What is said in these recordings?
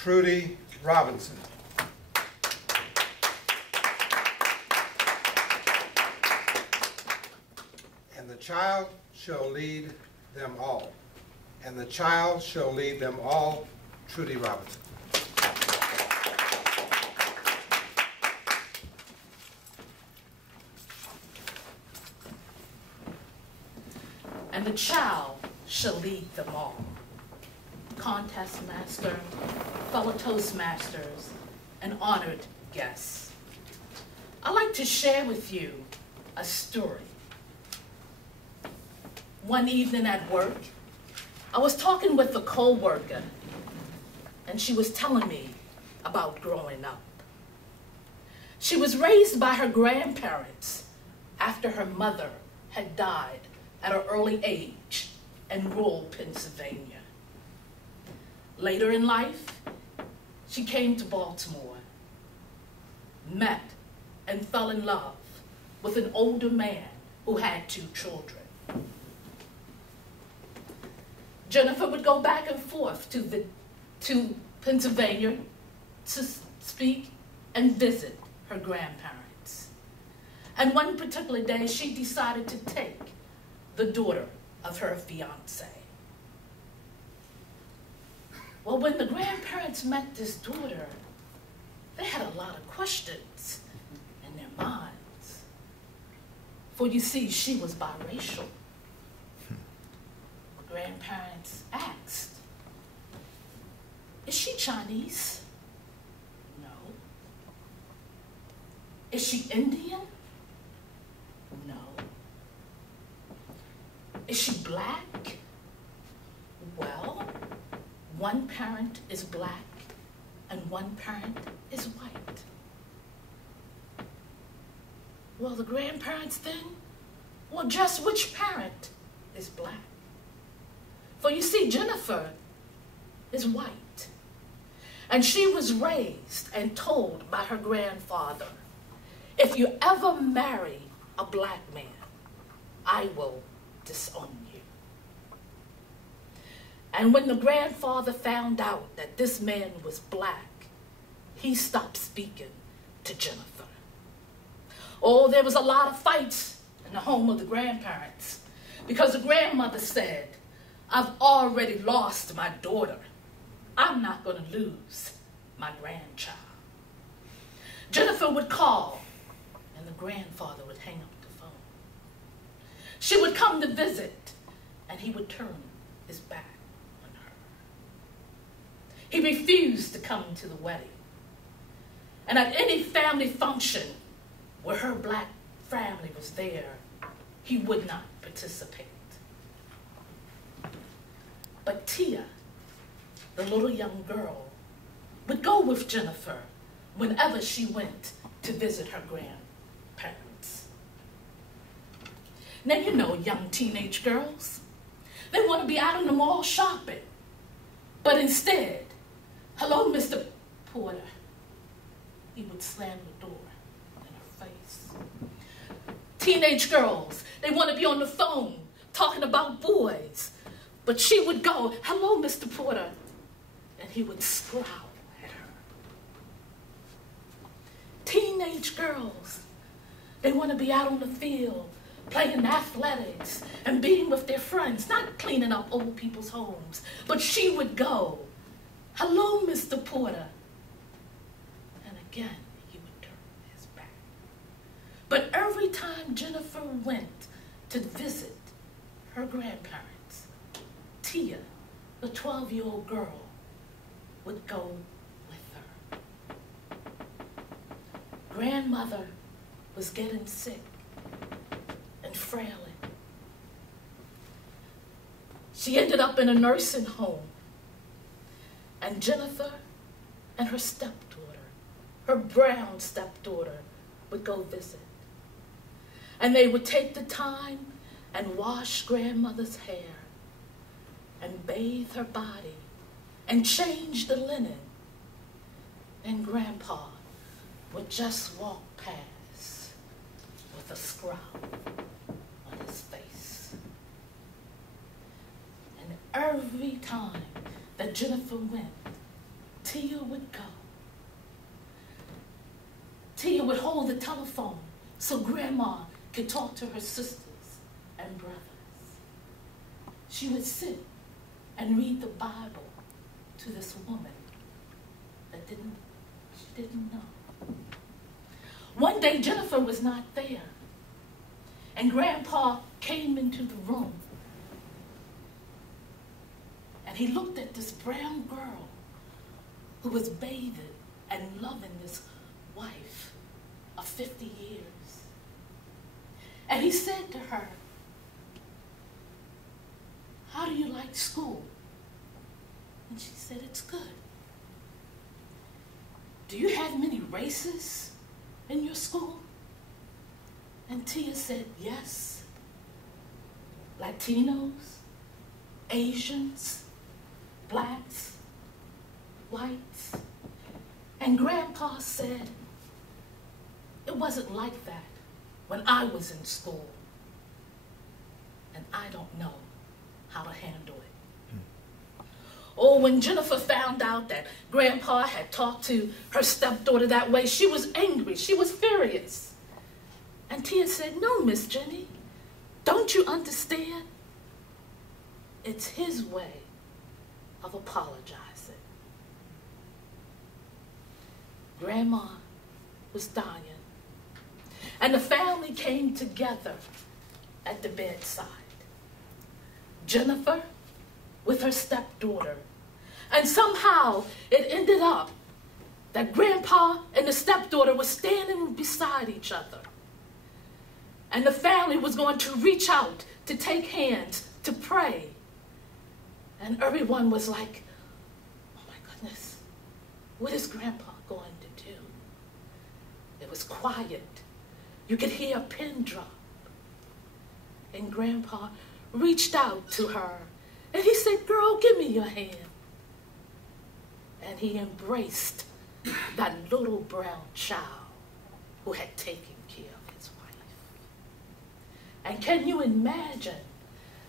Trudy Robinson. And the child shall lead them all. And the child shall lead them all, Trudy Robinson. And the child shall lead them all. Contest master, fellow Toastmasters, and honored guests. I'd like to share with you a story. One evening at work, I was talking with a co-worker, and she was telling me about growing up. She was raised by her grandparents after her mother had died at an early age in rural Pennsylvania. Later in life, she came to Baltimore, met and fell in love with an older man who had 2 children. Jennifer would go back and forth to Pennsylvania to speak and visit her grandparents. And one particular day, she decided to take the daughter of her fiance. Well, when the grandparents met this daughter, they had a lot of questions in their minds. For you see, she was biracial. The grandparents asked, "Is she Chinese?" "No." "Is she Indian?" "No." "Is she black?" "Well, one parent is black and one parent is white." Well, the grandparents then, well, just which parent is black? For you see, Jennifer is white. And she was raised and told by her grandfather, "If you ever marry a black man, I will disown you." And when the grandfather found out that this man was black, he stopped speaking to Jennifer. Oh, there was a lot of fights in the home of the grandparents because the grandmother said, "I've already lost my daughter. I'm not going to lose my grandchild." Jennifer would call, and the grandfather would hang up the phone. She would come to visit, and he would turn his back on her. He refused to come to the wedding. And at any family function where her black family was there, he would not participate. But Tia, the little young girl, would go with Jennifer whenever she went to visit her grandparents. Now, you know young teenage girls. They want to be out in the mall shopping. But instead, "Hello, Mr. Porter." He would slam the door in her face. Teenage girls, they want to be on the phone talking about boys. But she would go, "Hello, Mr. Porter," and he would scowl at her. Teenage girls, they want to be out on the field, playing athletics and being with their friends, not cleaning up old people's homes. But she would go, "Hello, Mr. Porter." And again, he would turn his back. But every time Jennifer went to visit her grandparents, Tia, the 12-year-old girl, would go with her. Grandmother was getting sick and frailing. She ended up in a nursing home. And Jennifer and her stepdaughter, her brown stepdaughter, would go visit. And they would take the time and wash grandmother's hair and bathe her body and change the linen. And Grandpa would just walk past with a scowl on his face. And every time that Jennifer went Tia would go. Tia would hold the telephone so Grandma could talk to her sisters and brothers. She would sit and read the Bible to this woman that she didn't know. One day Jennifer was not there, and Grandpa came into the room, and he looked at this brown girl who was bathing and loving this wife of 50 years. And he said to her, "How do you like school?" And she said, "It's good." "Do you have many races in your school?" And Tia said, "Yes. Latinos, Asians, blacks, whites." And Grandpa said, "It wasn't like that when I was in school, and I don't know how to handle it." Oh, when Jennifer found out that Grandpa had talked to her stepdaughter that way, she was angry, she was furious. And Tia said, "No, Miss Jenny, don't you understand? It's his way of apologizing." Grandma was dying, and the family came together at the bedside. Jennifer with her stepdaughter, and somehow it ended up that Grandpa and the stepdaughter were standing beside each other, and the family was going to reach out to take hands to pray, and everyone was like, "Oh my goodness, what is Grandpa going to do?" It was quiet. You could hear a pin drop. And Grandpa reached out to her, and he said, "Girl, give me your hand." And he embraced that little brown child who had taken care of his wife. And can you imagine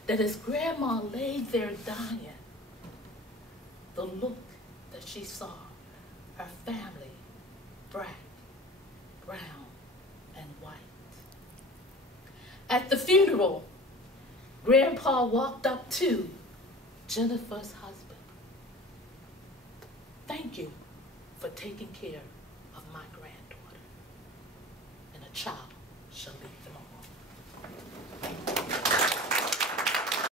that as Grandma lay there dying, the look that she saw her family, black, brown, and white. At the funeral, Grandpa walked up to Jennifer's husband. "Thank you for taking care of my granddaughter, and a child shall leave them."